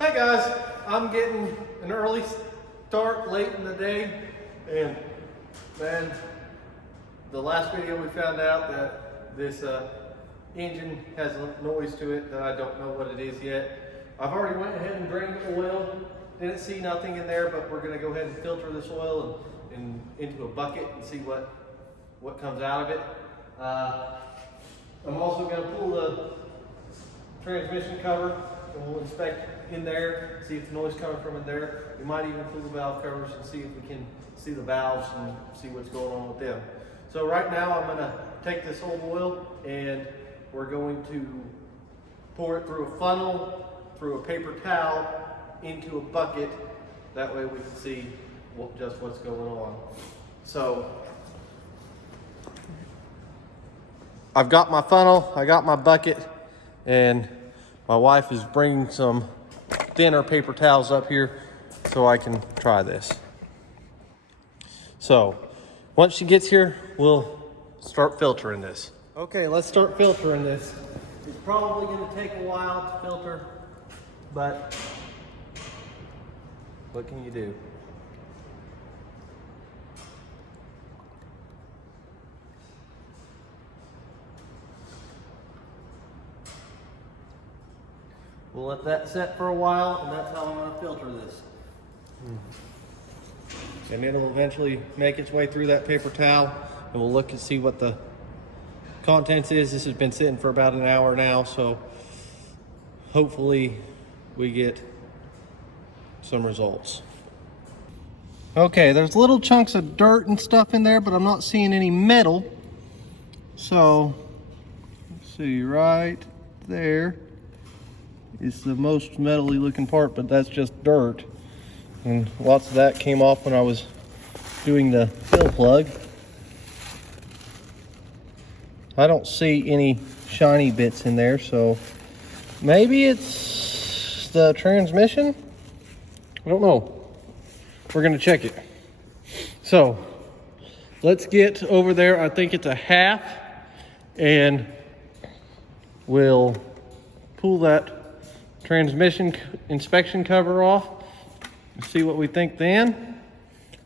Hey guys, I'm getting an early start late in the day, and man, the last video we found out that this engine has a noise to it that I don't know what it is yet. I've already went ahead and drained the oil, didn't see nothing in there, but we're going to go ahead and filter this oil and into a bucket and see what comes out of it. I'm also going to pull the transmission cover and we'll inspect in there, see if the noise coming from in there. We might even pull the valve covers and see if we can see the valves and see what's going on with them. So right now I'm going to take this old oil and we're going to pour it through a funnel, through a paper towel, into a bucket. That way we can see just what's going on. So I've got my funnel, I got my bucket, and my wife is bringing some thinner paper towels up here so I can try this. So once she gets here, we'll start filtering this. Okay, let's start filtering this. It's probably going to take a while to filter, but what can you do? We'll let that set for a while, and that's how I'm going to filter this. And it'll eventually make its way through that paper towel, and we'll look and see what the contents is. This has been sitting for about an hour now, so hopefully we get some results. Okay, there's little chunks of dirt and stuff in there, but I'm not seeing any metal. So, let's see, right there is the most metally looking part, but that's just dirt. And lots of that came off when I was doing the fill plug. I don't see any shiny bits in there, so maybe it's the transmission? I don't know. We're gonna check it. So let's get over there. I think it's a half, and we'll pull that transmission inspection cover off and see what we think then.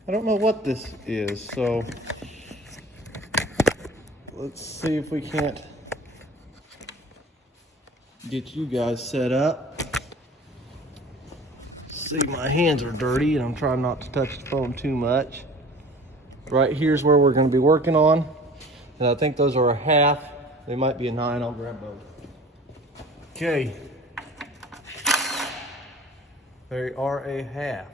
I don't know what this is, so let's see if we can't get you guys set up. See, my hands are dirty and I'm trying not to touch the phone too much. Right here's where we're going to be working on, and I think those are a half. They might be a 9. I'll grab both. Okay. They are a half.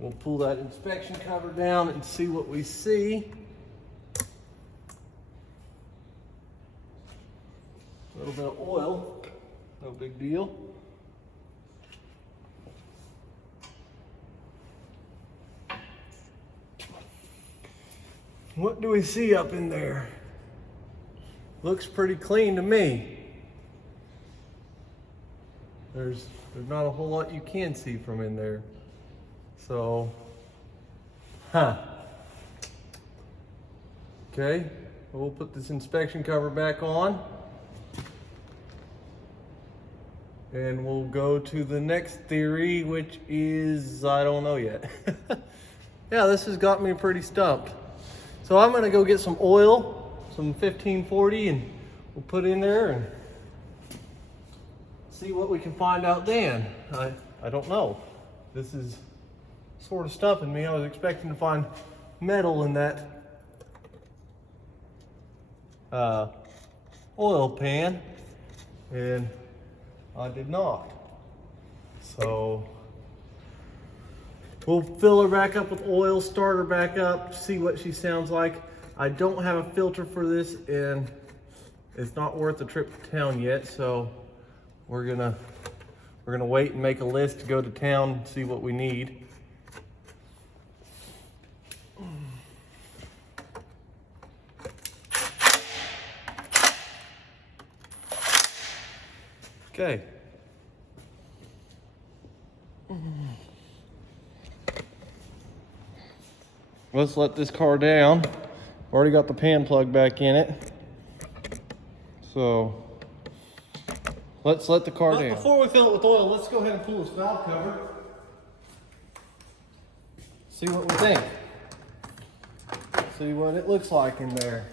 We'll pull that inspection cover down and see what we see. A little bit of oil, no big deal. What do we see up in there? Looks pretty clean to me. There's not a whole lot you can see from in there. So, okay, we'll put this inspection cover back on. And we'll go to the next theory, which is, I don't know yet. Yeah, this has got me pretty stumped. So I'm gonna go get some oil, some 1540, and we'll put in there and see what we can find out then. I don't know. This is sort of stumping me. I was expecting to find metal in that oil pan, and I did not. So we'll fill her back up with oil, start her back up, see what she sounds like. I don't have a filter for this, and it's not worth the trip to town yet, so we're gonna wait and make a list to go to town and see what we need. Okay. let's let this car down. Already got the pan plug back in it. So let's let the car down. Before we fill it with oil, let's go ahead and pull this valve cover. See what we think. See what it looks like in there.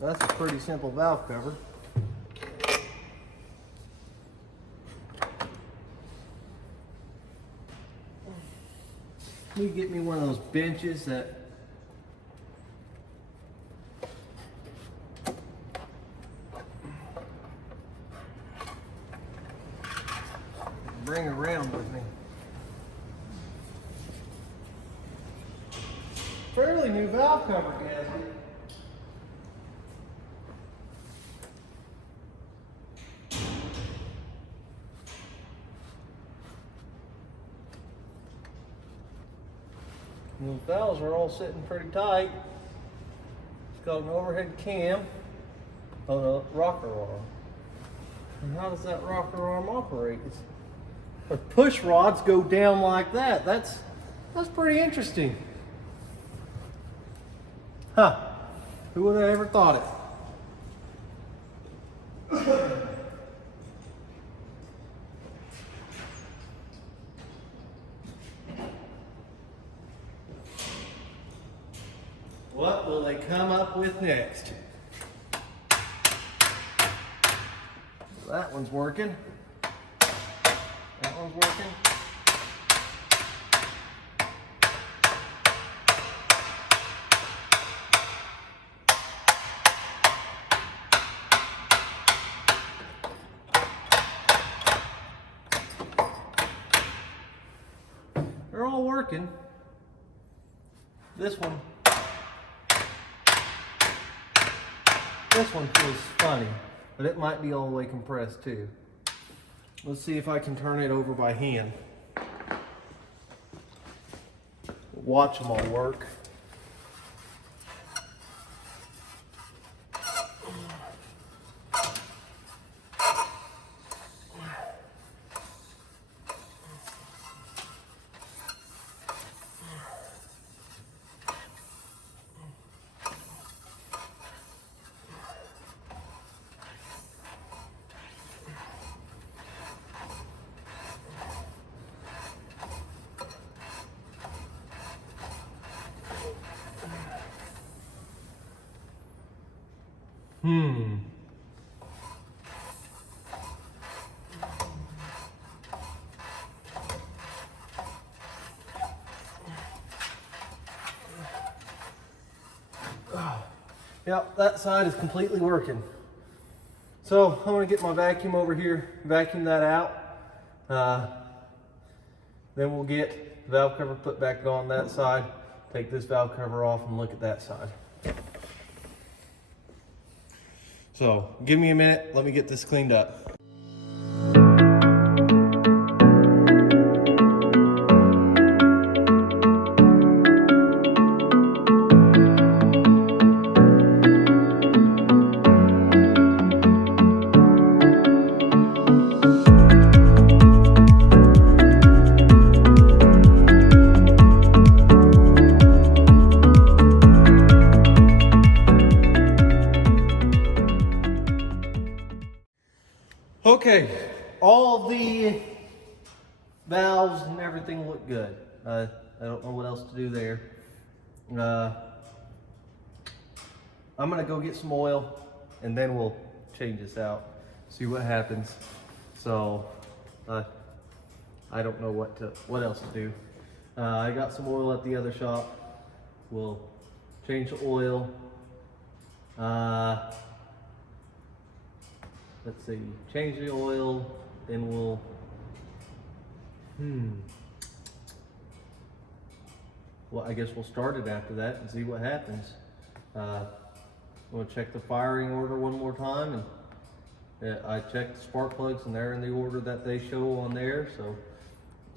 That's a pretty simple valve cover. You get me one of those benches that bring around with me. Fairly new valve cover gasket. And the valves are all sitting pretty tight. It's got an overhead cam on a rocker arm. And how does that rocker arm operate? The push rods go down like that. That's pretty interesting. Huh. Who would have ever thought it? What will they come up with next? That one's working. That one's working. They're all working. This one feels funny, but it might be all the way compressed too. Let's see if I can turn it over by hand. Watch them all work. Yep, that side is completely working. So I'm gonna get my vacuum over here, vacuum that out. Then we'll get the valve cover put back on that side, take this valve cover off and look at that side. So give me a minute, let me get this cleaned up. Okay, all the valves and everything look good. I don't know what else to do there. I'm gonna go get some oil and then we'll change this out, see what happens. So I don't know what else to do. I got some oil at the other shop. We'll change the oil. Let's see, change the oil, then we'll, well, I guess we'll start it after that and see what happens. I'm gonna check the firing order one more time, and I checked the spark plugs and they're in the order that they show on there,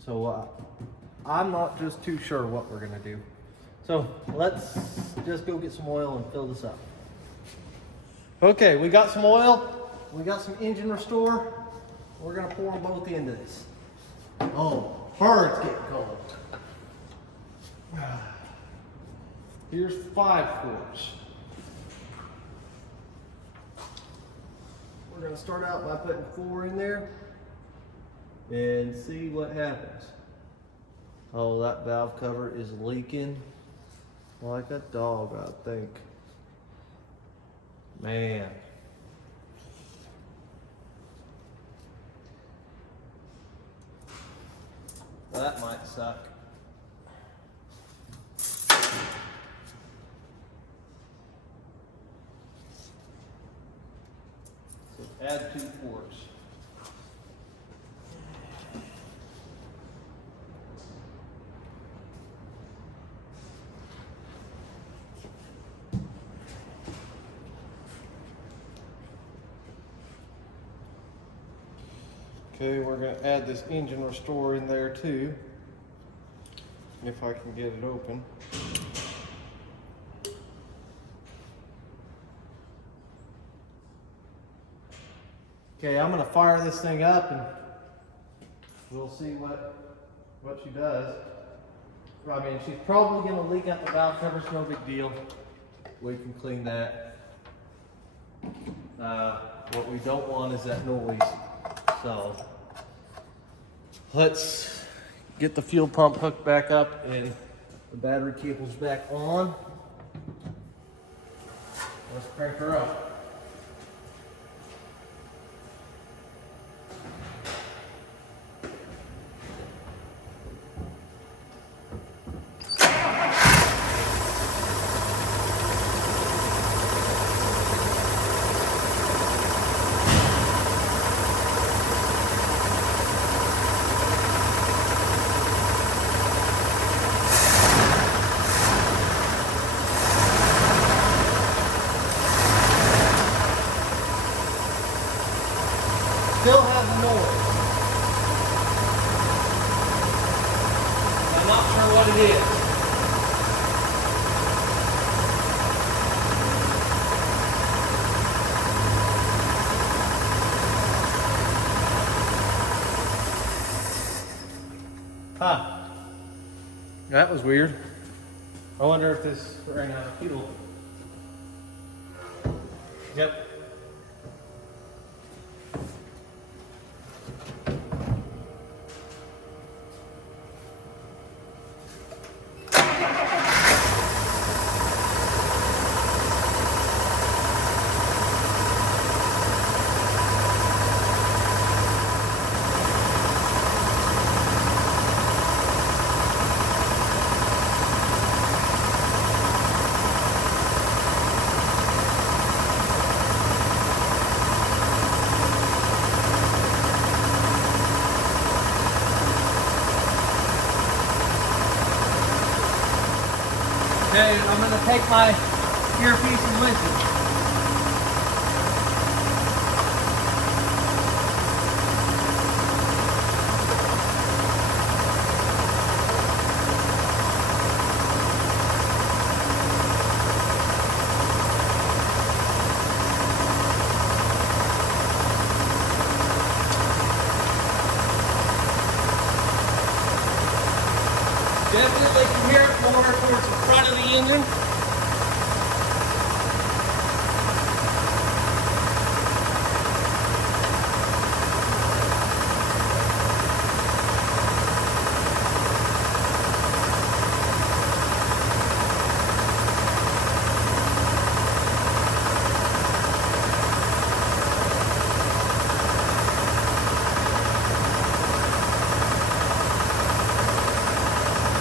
so I'm not just too sure what we're gonna do. So let's just go get some oil and fill this up. Okay, we got some oil, we got some engine restore. We're gonna pour them both into this. Oh, bird's getting cold. Here's 5 quarts. We're gonna start out by putting 4 in there and see what happens. Oh, that valve cover is leaking like a dog, I think. Man. That might suck. So add 2 quarts. Okay, we're going to add this engine restore in there too, if I can get it open. Okay, I'm going to fire this thing up and we'll see what she does. I mean, she's probably going to leak out the valve cover, it's no big deal. We can clean that. What we don't want is that noise. So let's get the fuel pump hooked back up and the battery cables back on. Let's crank her up. Still has noise. I'm not sure what it is. Huh. That was weird. I wonder if this ran out of fuel. Yep. Okay, I'm going to take my earpiece and listen. Definitely can hear it more towards the front of the engine.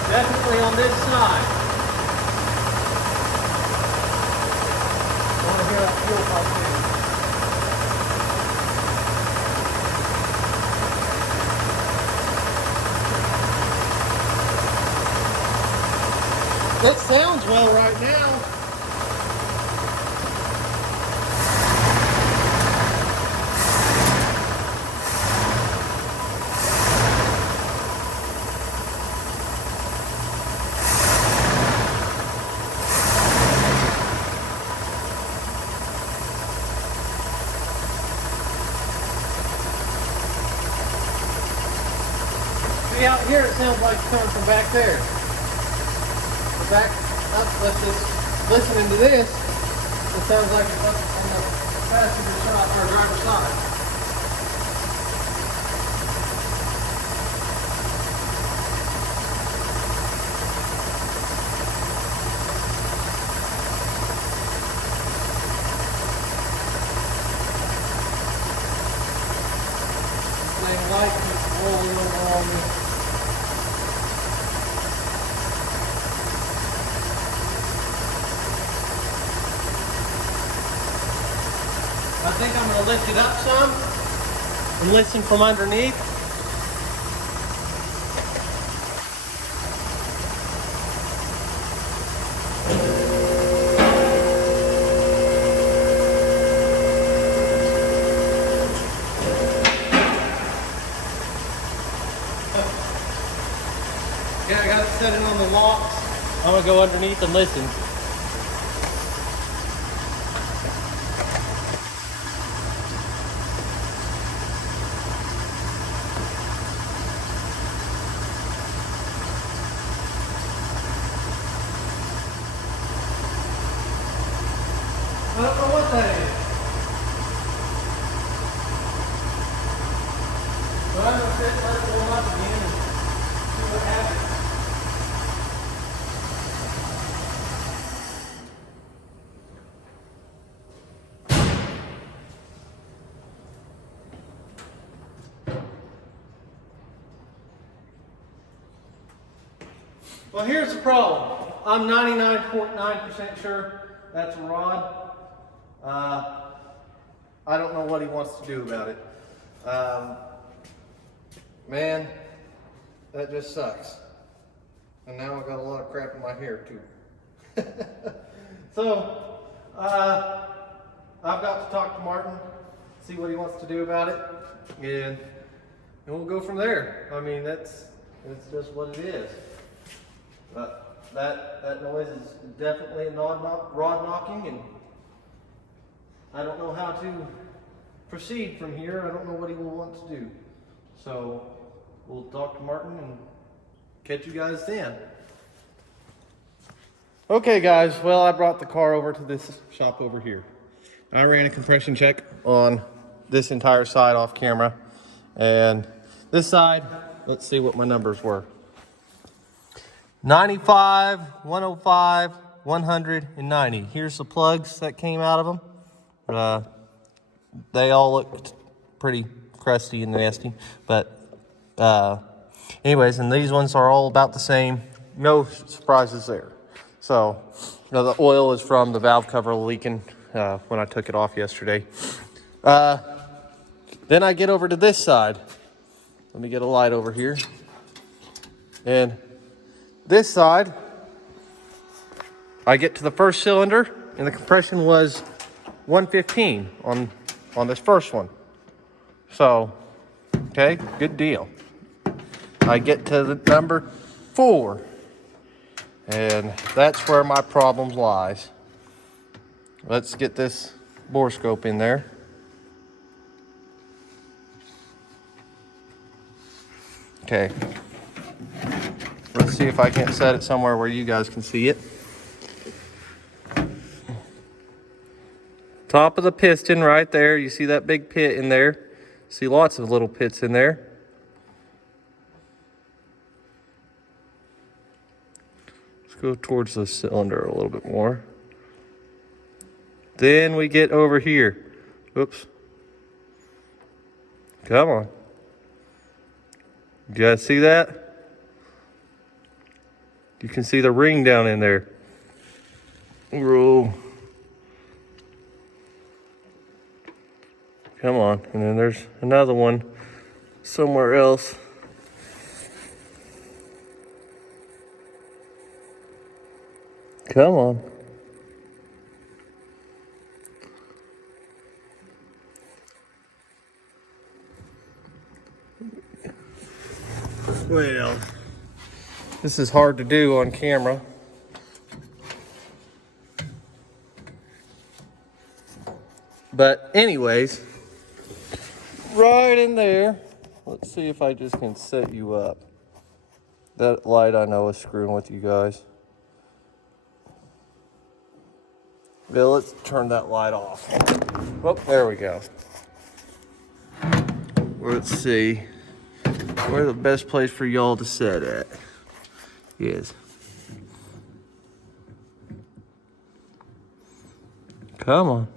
Definitely on this side. I want to hear that fuel pump too. It sounds well right now. See out here, it sounds like it's coming from back there. But back up, let's just listening to this. It sounds like it's up on the passenger side or driver's side. Light keeps rolling over on me. I think I'm going to lift it up some and listen from underneath. Yeah, I got it set it on the locks. I'm gonna go underneath and listen. I don't know what that is. But I'm gonna sit and let it warm up again and see what happens. Well, here's the problem. I'm 99.9% sure that's a rod. I don't know what he wants to do about it. Man, that just sucks. And now I've got a lot of crap in my hair too. So, I've got to talk to Martin, see what he wants to do about it, and we'll go from there. I mean, that's just what it is. But that noise is definitely a rod knocking, and I don't know how to proceed from here. I don't know what he will want to do. So we'll talk to Martin and catch you guys then. Okay guys, well, I brought the car over to this shop over here. I ran a compression check on this entire side off camera, and this side, let's see what my numbers were. 95, 105, 190. Here's the plugs that came out of them. They all looked pretty crusty and nasty, but anyways, and these ones are all about the same. No surprises there. So, the oil is from the valve cover leaking when I took it off yesterday. Then I get over to this side. Let me get a light over here. And this side, I get to the first cylinder, and the compression was 115 on this first one. So, okay, good deal. I get to the number 4, and that's where my problem lies. Let's get this bore scope in there. Okay. Let's see if I can't set it somewhere where you guys can see it. Top of the piston right there. You see that big pit in there? See lots of little pits in there. Let's go towards the cylinder a little bit more. Then we get over here. Oops. Come on. You guys see that? You can see the ring down in there. Roll. Come on. And then there's another one somewhere else. Come on. Well, this is hard to do on camera. But anyways, right in there, let's see if I just can set you up. That light I know is screwing with you guys. Bill, let's turn that light off. Oh, there we go. Let's see where the best place for y'all to sit at is. Come on.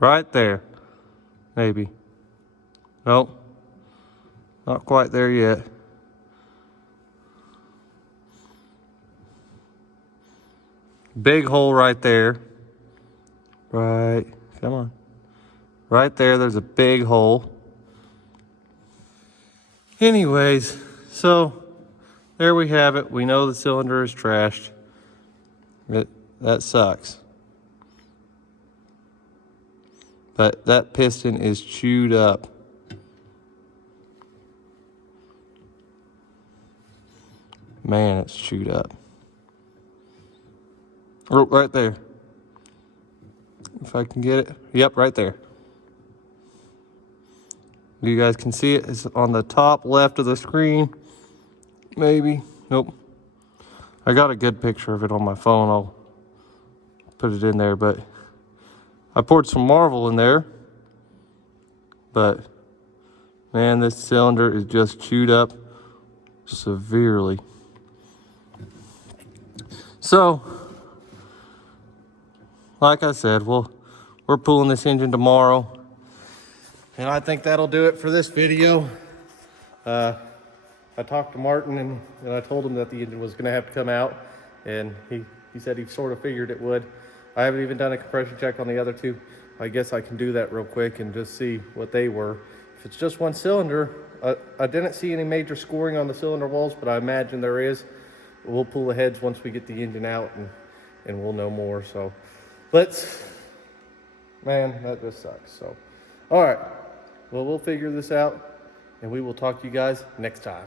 Right there, maybe. Nope, not quite there yet. Big hole right there. Right, come on. Right there's a big hole. Anyways, so there we have it. We know the cylinder is trashed. That sucks. But that piston is chewed up. Man, it's chewed up. Oh, right there. If I can get it. Yep, right there. You guys can see it. It's on the top left of the screen. Maybe. Nope. I got a good picture of it on my phone. I'll put it in there, but I poured some Marvel in there. But man, this cylinder is just chewed up severely. So, like I said, we're pulling this engine tomorrow. And I think that'll do it for this video. I talked to Martin and I told him that the engine was gonna have to come out, and he said he sort of figured it would. I haven't even done a compression check on the other two. I guess I can do that real quick and just see what they were. If it's just one cylinder, I didn't see any major scoring on the cylinder walls, but I imagine there is. We'll pull the heads once we get the engine out and we'll know more. So man, that just sucks. So, all right, well, we'll figure this out and we will talk to you guys next time.